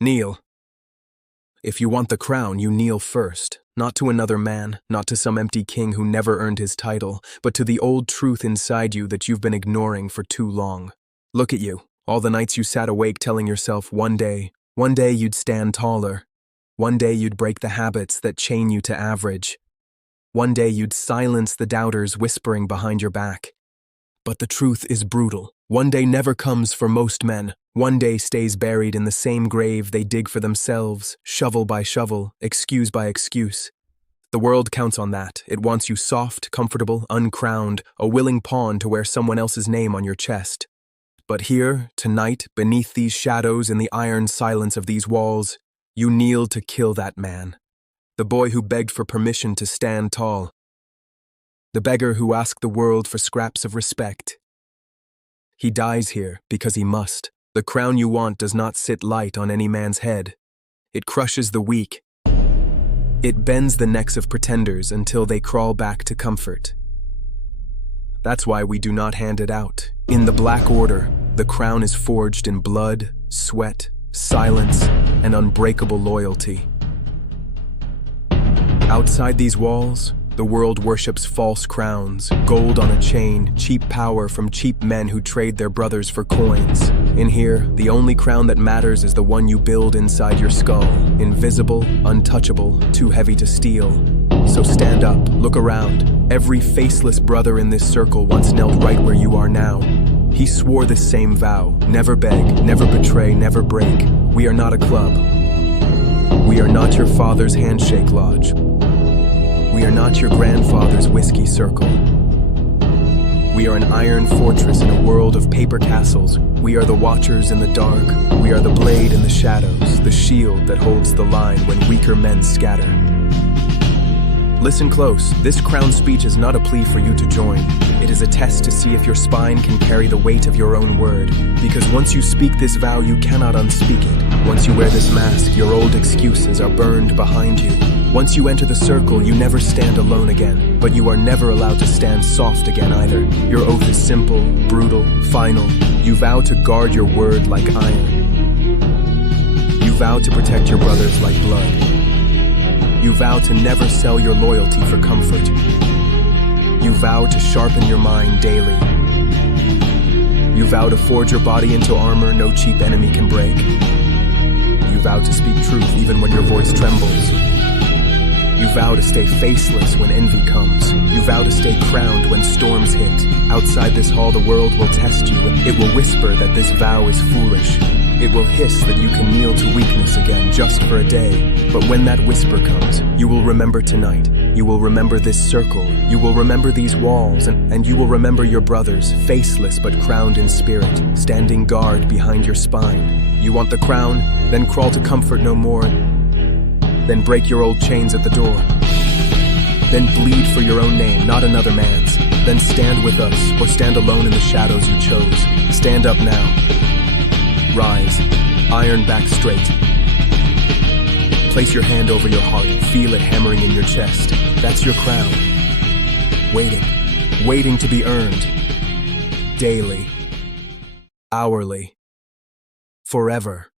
Kneel. If you want the crown, you kneel first, not to another man, not to some empty king who never earned his title, but to the old truth inside you that you've been ignoring for too long. Look at you, all the nights you sat awake telling yourself one day you'd stand taller. One day you'd break the habits that chain you to average. One day you'd silence the doubters whispering behind your back. But the truth is brutal. One day never comes for most men. One day stays buried in the same grave they dig for themselves, shovel by shovel, excuse by excuse. The world counts on that. It wants you soft, comfortable, uncrowned, a willing pawn to wear someone else's name on your chest. But here, tonight, beneath these shadows in the iron silence of these walls, you kneel to kill that man. The boy who begged for permission to stand tall. The beggar who asked the world for scraps of respect. He dies here because he must. The crown you want does not sit light on any man's head. It crushes the weak. It bends the necks of pretenders until they crawl back to comfort. That's why we do not hand it out. In the Black Order, the crown is forged in blood, sweat, silence, and unbreakable loyalty. Outside these walls, the world worships false crowns, gold on a chain, cheap power from cheap men who trade their brothers for coins. In here, the only crown that matters is the one you build inside your skull. Invisible, untouchable, too heavy to steal. So stand up, look around. Every faceless brother in this circle once knelt right where you are now. He swore this same vow: never beg, never betray, never break. We are not a club. We are not your father's handshake lodge. We are not your grandfather's whiskey circle. We are an iron fortress in a world of paper castles. We are the watchers in the dark. We are the blade in the shadows, the shield that holds the line when weaker men scatter. Listen close. This crown speech is not a plea for you to join. It is a test to see if your spine can carry the weight of your own word. Because once you speak this vow, you cannot unspeak it. Once you wear this mask, your old excuses are burned behind you. Once you enter the circle, you never stand alone again, but you are never allowed to stand soft again either. Your oath is simple, brutal, final. You vow to guard your word like iron. You vow to protect your brothers like blood. You vow to never sell your loyalty for comfort. You vow to sharpen your mind daily. You vow to forge your body into armor no cheap enemy can break. You vow to speak truth even when your voice trembles. You vow to stay faceless when envy comes. You vow to stay crowned when storms hit. Outside this hall, the world will test you. It will whisper that this vow is foolish. It will hiss that you can kneel to weakness again just for a day. But when that whisper comes, you will remember tonight. You will remember this circle. You will remember these walls. And you will remember your brothers, faceless but crowned in spirit, standing guard behind your spine. You want the crown? Then crawl to comfort no more. Then break your old chains at the door. Then bleed for your own name, not another man's. Then stand with us, or stand alone in the shadows you chose. Stand up now. Rise, iron back straight. Place your hand over your heart, feel it hammering in your chest. That's your crown. Waiting to be earned. Daily. Hourly. Forever.